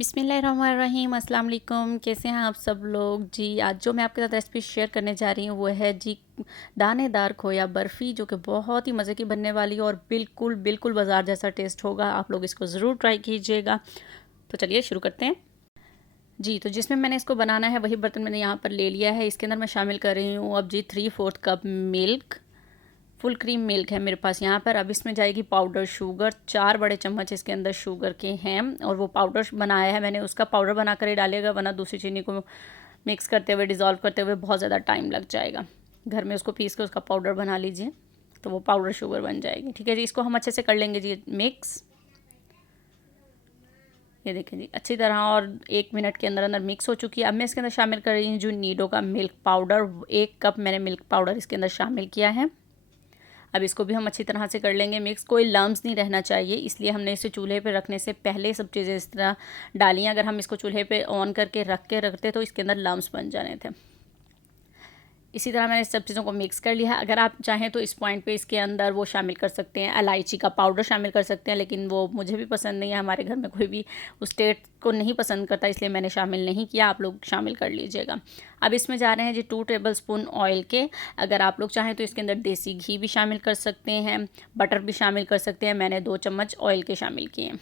बिस्मिल्लाहिर्रहमानिर्रहीम, अस्सलाम वालेकुम। कैसे हैं आप सब लोग जी। आज जो मैं आपके साथ रेसिपी शेयर करने जा रही हूँ वो है जी दानेदार खोया बर्फ़ी, जो कि बहुत ही मज़े की बनने वाली है और बिल्कुल बिल्कुल बाज़ार जैसा टेस्ट होगा। आप लोग इसको ज़रूर ट्राई कीजिएगा। तो चलिए शुरू करते हैं जी। तो जिसमें मैंने इसको बनाना है वही बर्तन मैंने यहाँ पर ले लिया है। इसके अंदर मैं शामिल कर रही हूँ अब जी 3/4 cup milk. Full cream milk है मेरे पास यहाँ पर। अब इसमें जाएगी पाउडर शुगर, 4 बड़े चम्मच इसके अंदर शुगर के हैं। और वो पाउडर बनाया है मैंने, उसका पाउडर बना कर ही डालिएगा, वरना दूसरी चीनी को मिक्स करते हुए डिज़ोल्व करते हुए बहुत ज़्यादा टाइम लग जाएगा। घर में उसको पीस कर उसका पाउडर बना लीजिए तो वो पाउडर शुगर बन जाएगी। ठीक है जी, इसको हम अच्छे से कर लेंगे जी मिक्स। ये देखें जी अच्छी तरह और 1 मिनट के अंदर अंदर मिक्स हो चुकी है। अब मैं इसके अंदर शामिल कर रही हूँ जो नीडो का मिल्क पाउडर। 1 कप मैंने मिल्क पाउडर इसके अंदर शामिल किया है। अब इसको भी हम अच्छी तरह से कर लेंगे मिक्स। कोई लम्स नहीं रहना चाहिए, इसलिए हमने इसे चूल्हे पे रखने से पहले सब चीज़ें इस तरह डाली हैं। अगर हम इसको चूल्हे पे ऑन करके रखते तो इसके अंदर लम्स बन जाने थे। इसी तरह मैंने सब चीज़ों को मिक्स कर लिया है। अगर आप चाहें तो इस पॉइंट पे इसके अंदर वो शामिल कर सकते हैं, इलायची का पाउडर शामिल कर सकते हैं, लेकिन वो मुझे भी पसंद नहीं है। हमारे घर में कोई भी उस टेस्ट को नहीं पसंद करता, इसलिए मैंने शामिल नहीं किया। आप लोग शामिल कर लीजिएगा। अब इसमें जा रहे हैं जी 2 टेबलस्पून ऑयल के। अगर आप लोग चाहें तो इसके अंदर देसी घी भी शामिल कर सकते हैं, बटर भी शामिल कर सकते हैं। मैंने 2 चम्मच ऑयल के शामिल किए।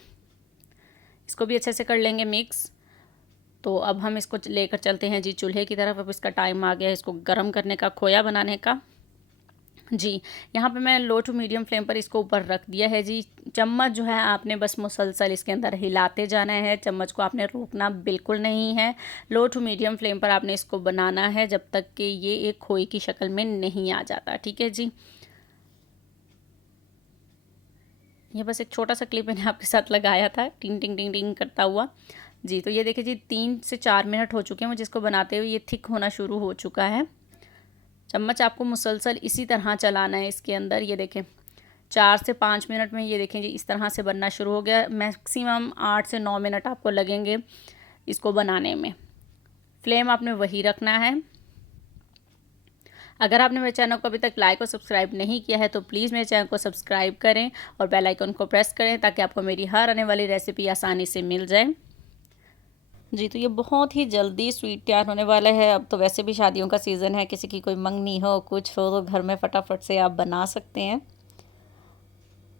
इसको भी अच्छे से कर लेंगे मिक्स। तो अब हम इसको लेकर चलते हैं जी चूल्हे की तरफ। अब इसका टाइम आ गया है इसको गर्म करने का, खोया बनाने का जी। यहाँ पे मैं लो टू मीडियम फ्लेम पर इसको ऊपर रख दिया है जी। चम्मच जो है आपने बस मुसलसल इसके अंदर हिलाते जाना है, चम्मच को आपने रोकना बिल्कुल नहीं है। लो टू मीडियम फ्लेम पर आपने इसको बनाना है जब तक कि ये एक खोए की शक्ल में नहीं आ जाता। ठीक है जी। ये बस एक छोटा सा क्लिप मैंने आपके साथ लगाया था टिंग टिंग टिंग टिंग करता हुआ जी। तो ये देखिए जी 3 से 4 मिनट हो चुके हैं मुझे इसको बनाते हुए। ये थिक होना शुरू हो चुका है। चम्मच आपको मुसलसल इसी तरह चलाना है इसके अंदर। ये देखें 4 से 5 मिनट में ये देखें जी इस तरह से बनना शुरू हो गया। मैक्सिमम 8 से 9 मिनट आपको लगेंगे इसको बनाने में। फ्लेम आपने वही रखना है। अगर आपने मेरे चैनल को अभी तक लाइक और सब्सक्राइब नहीं किया है तो प्लीज़ मेरे चैनल को सब्सक्राइब करें और बेल आइकन को प्रेस करें ताकि आपको मेरी हर आने वाली रेसिपी आसानी से मिल जाए जी। तो ये बहुत ही जल्दी स्वीट तैयार होने वाला है। अब तो वैसे भी शादियों का सीज़न है, किसी की कोई मंगनी हो कुछ हो तो घर में फटाफट से आप बना सकते हैं।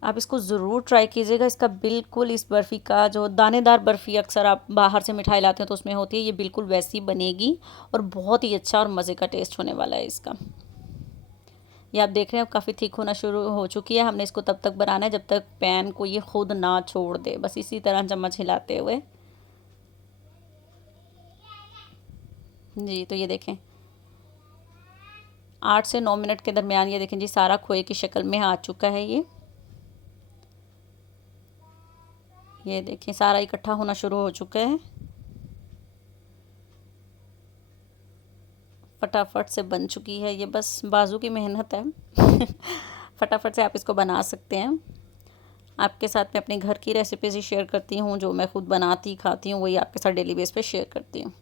आप इसको ज़रूर ट्राई कीजिएगा। इसका बिल्कुल इस बर्फ़ी का जो दानेदार बर्फ़ी अक्सर आप बाहर से मिठाई लाते हैं तो उसमें होती है, ये बिल्कुल वैसी बनेगी और बहुत ही अच्छा और मज़े का टेस्ट होने वाला है इसका। ये आप देख रहे हैं काफ़ी थिक होना शुरू हो चुकी है। हमने इसको तब तक बनाना है जब तक पैन को ये खुद ना छोड़ दे, बस इसी तरह चम्मच हिलाते हुए जी। तो ये देखें 8 से 9 मिनट के दरमियान ये देखें जी सारा खोए की शक्ल में आ चुका है। ये देखें सारा इकट्ठा होना शुरू हो चुका है। फटाफट से बन चुकी है ये, बस बाजू की मेहनत है फटाफट से आप इसको बना सकते हैं। आपके साथ मैं अपने घर की रेसिपीज़ ही शेयर करती हूँ, जो मैं खुद बनाती खाती हूँ वही आपके साथ डेली बेस पे शेयर करती हूँ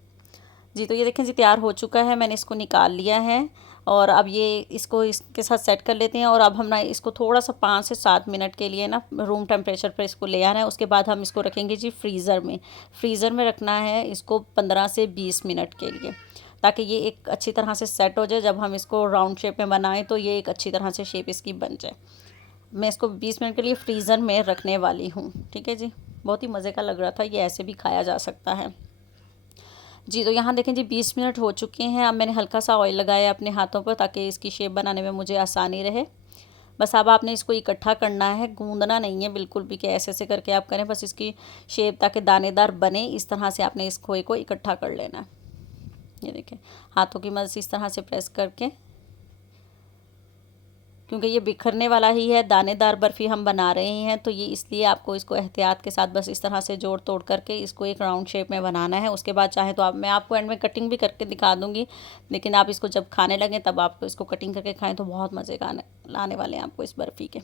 जी। तो ये देखें जी तैयार हो चुका है, मैंने इसको निकाल लिया है। और अब ये इसको इसके साथ सेट कर लेते हैं। और अब हम ना इसको थोड़ा सा 5 से 7 मिनट के लिए ना रूम टेम्परेचर पर इसको ले आना है। उसके बाद हम इसको रखेंगे जी फ्रीज़र में। फ्रीज़र में रखना है इसको 15 से 20 मिनट के लिए, ताकि ये एक अच्छी तरह से सेट हो जाए। जब हम इसको राउंड शेप में बनाएं तो ये एक अच्छी तरह से शेप इसकी बन जाए। मैं इसको 20 मिनट के लिए फ्रीज़र में रखने वाली हूँ। ठीक है जी, बहुत ही मज़े का लग रहा था, ये ऐसे भी खाया जा सकता है जी। तो यहाँ देखें जी 20 मिनट हो चुके हैं। अब मैंने हल्का सा ऑयल लगाया अपने हाथों पर ताकि इसकी शेप बनाने में मुझे आसानी रहे। बस अब आपने इसको इकट्ठा करना है, गूंदना नहीं है बिल्कुल भी कि ऐसे ऐसे करके आप करें, बस इसकी शेप ताकि दानेदार बने इस तरह से आपने इस खोए को इकट्ठा कर लेना है। ये देखें हाथों की मदद से इस तरह से प्रेस करके, क्योंकि ये बिखरने वाला ही है, दानेदार बर्फ़ी हम बना रहे हैं तो ये इसलिए आपको इसको एहतियात के साथ बस इस तरह से जोड़ तोड़ करके इसको एक राउंड शेप में बनाना है। उसके बाद चाहे तो आप मैं आपको एंड में कटिंग भी करके दिखा दूँगी, लेकिन आप इसको जब खाने लगें तब आप इसको कटिंग करके खाएँ तो बहुत मज़े का लाने वाले हैं आपको इस बर्फ़ी के।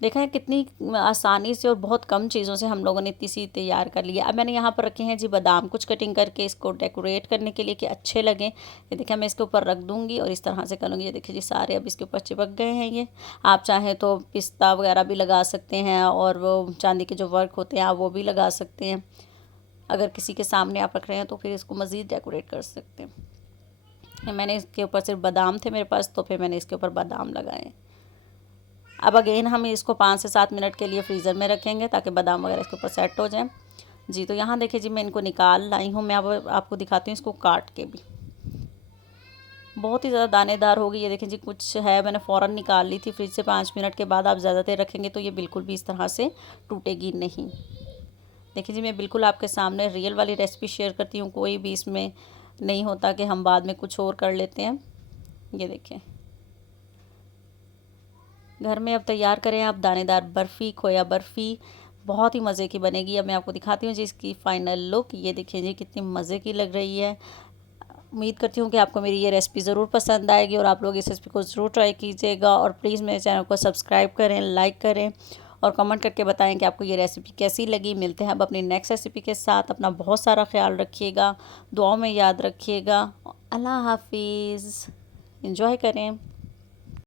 देखा है कितनी आसानी से और बहुत कम चीज़ों से हम लोगों ने इतनी सी तैयार कर लिया। अब मैंने यहाँ पर रखे हैं जी बादाम कुछ कटिंग करके इसको डेकोरेट करने के लिए कि अच्छे लगें। ये देखिए मैं इसके ऊपर रख दूँगी और इस तरह से करूँगी। ये देखिए जी सारे अब इसके ऊपर चिपक गए हैं ये। आप चाहें तो पिस्ता वगैरह भी लगा सकते हैं और वो चांदी के जो वर्क होते हैं आप वो भी लगा सकते हैं। अगर किसी के सामने आप रख रहे हैं तो फिर इसको मज़ीद डेकोरेट कर सकते हैं। मैंने इसके ऊपर सिर्फ बादाम थे मेरे पास, तो फिर मैंने इसके ऊपर बादाम लगाए। अब अगेन हम इसको 5 से 7 मिनट के लिए फ्रीज़र में रखेंगे ताकि बादाम वगैरह इसके ऊपर सेट हो जाए जी। तो यहाँ देखिए जी मैं इनको निकाल लाई हूँ। मैं अब आपको दिखाती हूँ इसको काट के भी। बहुत ही ज़्यादा दानेदार होगी। ये देखिए जी कुछ है, मैंने फ़ौरन निकाल ली थी फ्रिज से। 5 मिनट के बाद आप ज़्यादा देर रखेंगे तो ये बिल्कुल भी इस तरह से टूटेगी नहीं। देखिए जी मैं बिल्कुल आपके सामने रियल वाली रेसिपी शेयर करती हूँ, कोई भी इसमें नहीं होता कि हम बाद में कुछ और कर लेते हैं। ये देखें, घर में अब तैयार करें आप दानेदार बर्फ़ी, खोया बर्फ़ी, बहुत ही मज़े की बनेगी। अब मैं आपको दिखाती हूँ जी इसकी फ़ाइनल लुक। ये देखिए जी कितनी मज़े की लग रही है। उम्मीद करती हूँ कि आपको मेरी ये रेसिपी ज़रूर पसंद आएगी और आप लोग इस रेसिपी को ज़रूर ट्राई कीजिएगा। और प्लीज़ मेरे चैनल को सब्सक्राइब करें, लाइक करें और कमेंट करके बताएं कि आपको ये रेसिपी कैसी लगी। मिलते हैं अब अपनी नेक्स्ट रेसिपी के साथ। अपना बहुत सारा ख्याल रखिएगा, दुआओं में याद रखिएगा। अल्लाह हाफिज़। एंजॉय करें।